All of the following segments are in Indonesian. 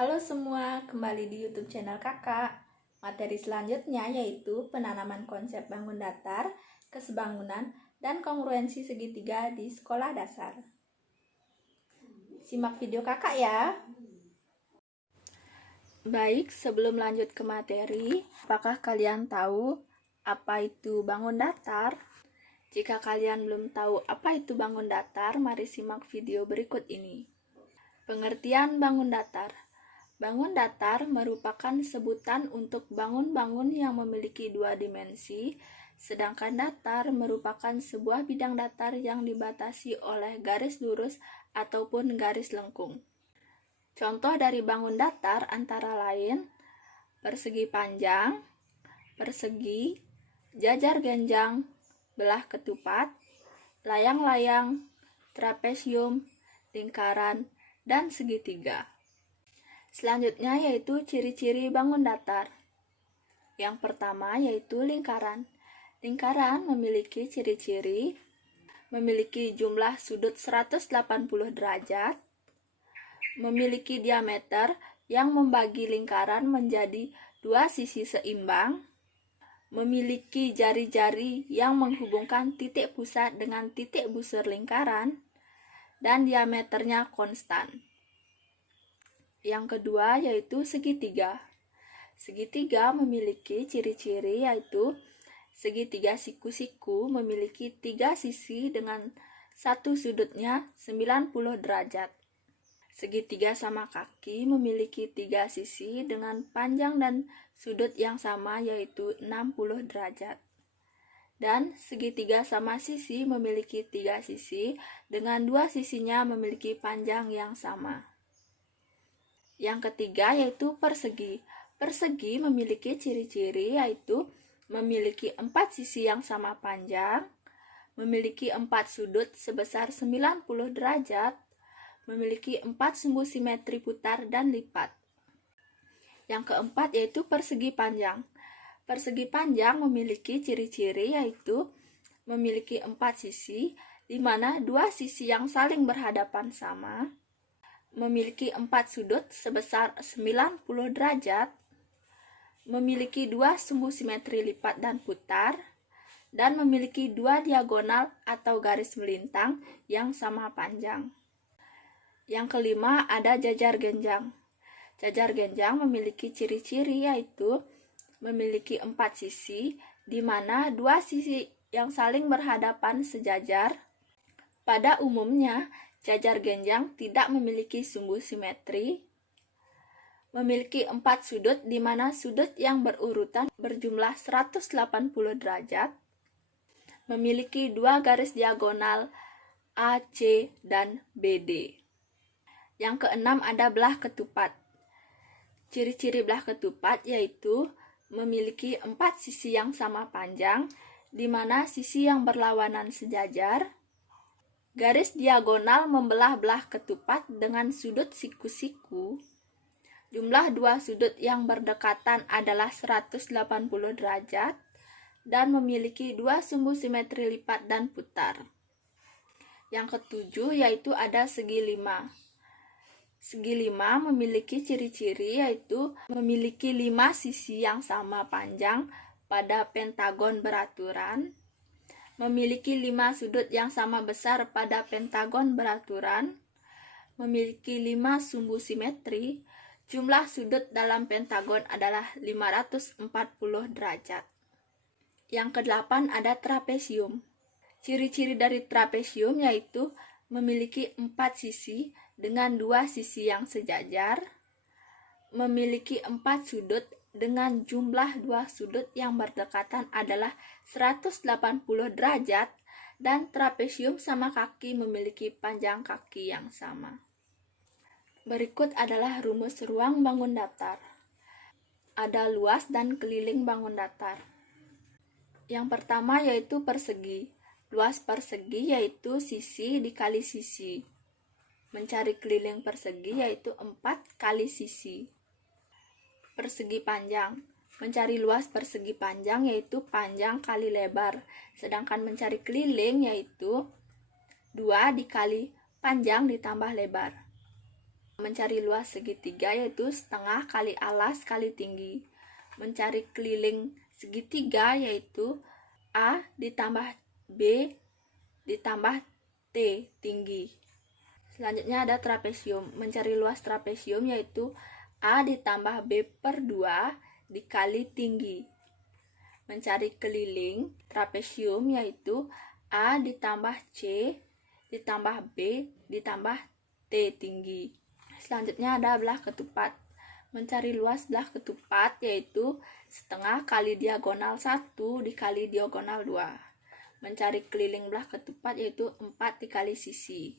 Halo semua, kembali di YouTube channel Kakak. Materi selanjutnya yaitu penanaman konsep bangun datar, kesebangunan, dan kongruensi segitiga di sekolah dasar. Simak video Kakak ya. Baik, sebelum lanjut ke materi, apakah kalian tahu apa itu bangun datar? Jika kalian belum tahu apa itu bangun datar, mari simak video berikut ini. Pengertian bangun datar. Bangun datar merupakan sebutan untuk bangun-bangun yang memiliki dua dimensi, sedangkan datar merupakan sebuah bidang datar yang dibatasi oleh garis lurus ataupun garis lengkung. Contoh dari bangun datar antara lain persegi panjang, persegi, jajar genjang, belah ketupat, layang-layang, trapesium, lingkaran, dan segitiga. Selanjutnya yaitu ciri-ciri bangun datar. Yang pertama yaitu lingkaran. Lingkaran memiliki ciri-ciri memiliki jumlah sudut 180 derajat, memiliki diameter yang membagi lingkaran menjadi dua sisi seimbang, memiliki jari-jari yang menghubungkan titik pusat dengan titik busur lingkaran, dan diameternya konstan. Yang kedua yaitu segitiga. Segitiga memiliki ciri-ciri yaitu segitiga siku-siku memiliki tiga sisi dengan satu sudutnya 90 derajat. Segitiga sama kaki memiliki tiga sisi dengan panjang dan sudut yang sama yaitu 60 derajat. Dan segitiga sama sisi memiliki tiga sisi dengan dua sisinya memiliki panjang yang sama. Yang ketiga yaitu persegi. Persegi memiliki ciri-ciri yaitu memiliki 4 sisi yang sama panjang, memiliki 4 sudut sebesar 90 derajat, memiliki 4 sumbu simetri putar dan lipat. Yang keempat yaitu persegi panjang. Persegi panjang memiliki ciri-ciri yaitu memiliki 4 sisi, di mana 2 sisi yang saling berhadapan sama, memiliki 4 sudut sebesar 90 derajat, memiliki 2 sumbu simetri lipat dan putar, dan memiliki 2 diagonal atau garis melintang yang sama panjang. Yang kelima ada jajar genjang. Jajar genjang memiliki ciri-ciri yaitu memiliki 4 sisi, di mana 2 sisi yang saling berhadapan sejajar. Pada umumnya, jajar genjang tidak memiliki sumbu simetri, memiliki 4 sudut di mana sudut yang berurutan berjumlah 180 derajat, memiliki 2 garis diagonal AC dan BD. Yang keenam ada belah ketupat. Ciri-ciri belah ketupat yaitu memiliki 4 sisi yang sama panjang, di mana sisi yang berlawanan sejajar. Garis diagonal membelah belah ketupat dengan sudut siku-siku. Jumlah 2 sudut yang berdekatan adalah 180 derajat dan memiliki 2 sumbu simetri lipat dan putar. Yang ketujuh yaitu ada segi lima. Segi lima memiliki ciri-ciri yaitu memiliki 5 sisi yang sama panjang pada pentagon beraturan, memiliki 5 sudut yang sama besar pada pentagon beraturan, memiliki 5 sumbu simetri, jumlah sudut dalam pentagon adalah 540 derajat. Yang kedelapan ada trapesium. Ciri-ciri dari trapesium yaitu memiliki 4 sisi dengan 2 sisi yang sejajar, memiliki 4 sudut dengan jumlah 2 sudut yang berdekatan adalah 180 derajat, dan trapesium sama kaki memiliki panjang kaki yang sama. Berikut adalah rumus ruang bangun datar. Ada luas dan keliling bangun datar. Yang pertama yaitu persegi. Luas persegi yaitu sisi dikali sisi. Mencari keliling persegi yaitu 4 kali sisi. Persegi panjang. Mencari luas persegi panjang yaitu panjang kali lebar. Sedangkan mencari keliling yaitu 2 dikali panjang ditambah lebar. Mencari luas segitiga yaitu setengah kali alas kali tinggi. Mencari keliling segitiga yaitu A ditambah B ditambah T tinggi. Selanjutnya ada trapesium. Mencari luas trapesium yaitu A ditambah B per 2 dikali tinggi. Mencari keliling trapesium yaitu A ditambah C ditambah B ditambah T tinggi. Selanjutnya ada belah ketupat. Mencari luas belah ketupat yaitu setengah kali diagonal 1 dikali diagonal 2. Mencari keliling belah ketupat yaitu 4 dikali sisi.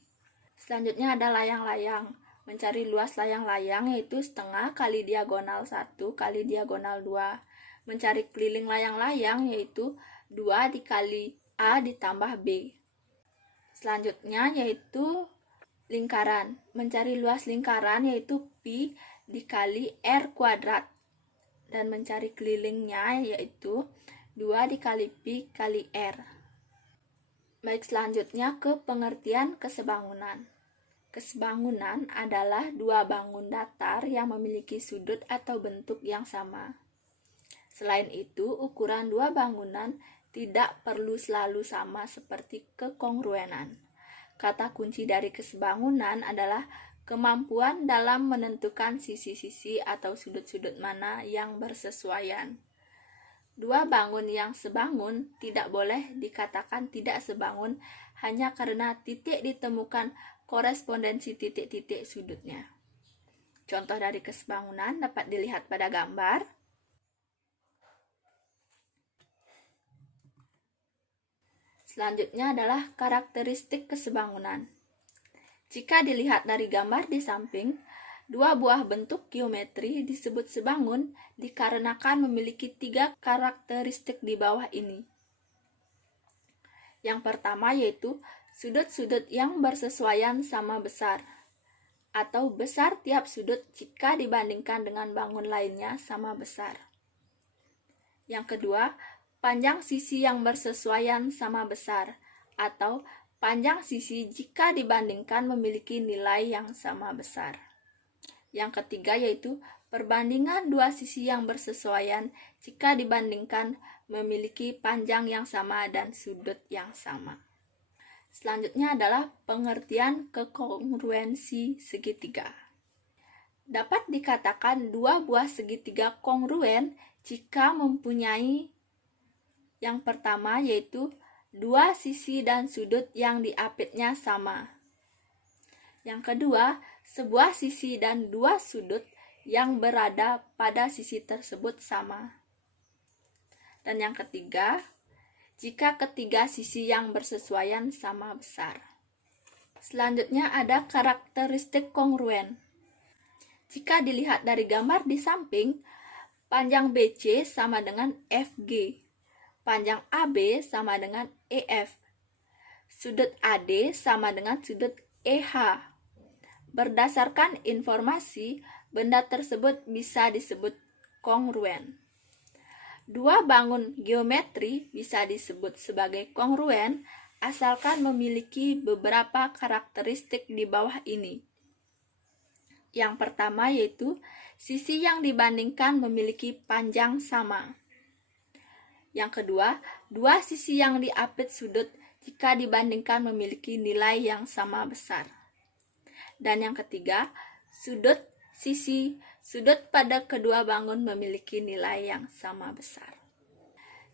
Selanjutnya ada layang-layang. Mencari luas layang-layang yaitu setengah kali diagonal 1 kali diagonal 2. Mencari keliling layang-layang yaitu 2 dikali A ditambah B. Selanjutnya yaitu lingkaran. Mencari luas lingkaran yaitu pi dikali r kuadrat. Dan mencari kelilingnya yaitu 2 dikali pi kali r. Baik, selanjutnya ke pengertian kesebangunan. Kesebangunan adalah dua bangun datar yang memiliki sudut atau bentuk yang sama. Selain itu, ukuran dua bangunan tidak perlu selalu sama seperti kekongruenan. Kata kunci dari kesebangunan adalah kemampuan dalam menentukan sisi-sisi atau sudut-sudut mana yang bersesuaian. Dua bangun yang sebangun tidak boleh dikatakan tidak sebangun hanya karena titik ditemukan korespondensi titik-titik sudutnya. Contoh dari kesebangunan dapat dilihat pada gambar. Selanjutnya adalah karakteristik kesebangunan. Jika dilihat dari gambar di samping, dua buah bentuk geometri disebut sebangun dikarenakan memiliki 3 karakteristik di bawah ini. Yang pertama yaitu sudut-sudut yang bersesuaian sama besar, atau besar tiap sudut jika dibandingkan dengan bangun lainnya sama besar. Yang kedua, panjang sisi yang bersesuaian sama besar, atau panjang sisi jika dibandingkan memiliki nilai yang sama besar. Yang ketiga yaitu perbandingan dua sisi yang bersesuaian jika dibandingkan memiliki panjang yang sama dan sudut yang sama. Selanjutnya adalah pengertian kekongruensi segitiga. Dapat dikatakan dua buah segitiga kongruen jika mempunyai yang pertama yaitu dua sisi dan sudut yang diapitnya sama. Yang kedua, sebuah sisi dan dua sudut yang berada pada sisi tersebut sama. Dan yang ketiga, jika ketiga sisi yang bersesuaian sama besar. Selanjutnya ada karakteristik kongruen. Jika dilihat dari gambar di samping, panjang BC sama dengan FG. Panjang AB sama dengan EF. Sudut AD sama dengan sudut EH. Berdasarkan informasi, benda tersebut bisa disebut kongruen. Dua bangun geometri bisa disebut sebagai kongruen asalkan memiliki beberapa karakteristik di bawah ini. Yang pertama yaitu sisi yang dibandingkan memiliki panjang sama. Yang kedua, dua sisi yang diapit sudut jika dibandingkan memiliki nilai yang sama besar. Dan yang ketiga, sudut pada kedua bangun memiliki nilai yang sama besar.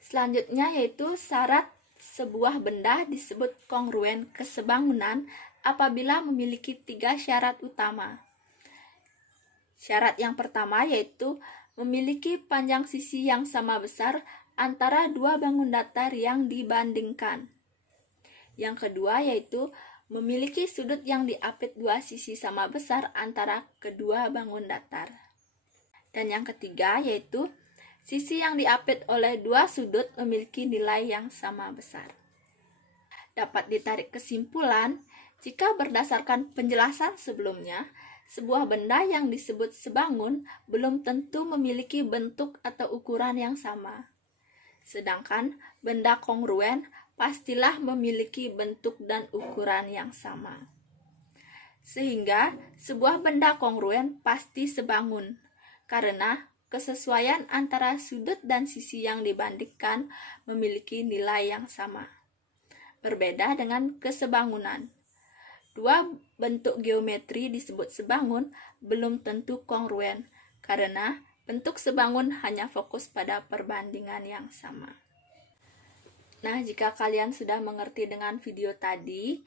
Selanjutnya yaitu syarat sebuah benda disebut kongruen kesebangunan apabila memiliki 3 syarat utama. Syarat yang pertama yaitu memiliki panjang sisi yang sama besar antara dua bangun datar yang dibandingkan. Yang kedua yaitu memiliki sudut yang diapit dua sisi sama besar antara kedua bangun datar. Dan yang ketiga yaitu sisi yang diapit oleh dua sudut memiliki nilai yang sama besar. Dapat ditarik kesimpulan, jika berdasarkan penjelasan sebelumnya, sebuah benda yang disebut sebangun belum tentu memiliki bentuk atau ukuran yang sama. Sedangkan benda kongruen pastilah memiliki bentuk dan ukuran yang sama. Sehingga sebuah benda kongruen pasti sebangun, karena kesesuaian antara sudut dan sisi yang dibandingkan memiliki nilai yang sama. Berbeda dengan kesebangunan. Dua bentuk geometri disebut sebangun belum tentu kongruen, karena bentuk sebangun hanya fokus pada perbandingan yang sama. Nah, jika kalian sudah mengerti dengan video tadi,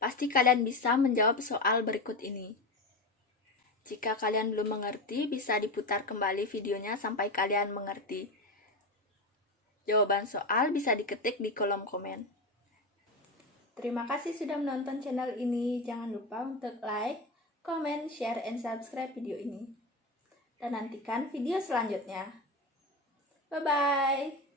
pasti kalian bisa menjawab soal berikut ini. Jika kalian belum mengerti, bisa diputar kembali videonya sampai kalian mengerti. Jawaban soal bisa diketik di kolom komen. Terima kasih sudah menonton channel ini. Jangan lupa untuk like, comment, share, and subscribe video ini. Dan nantikan video selanjutnya. Bye-bye.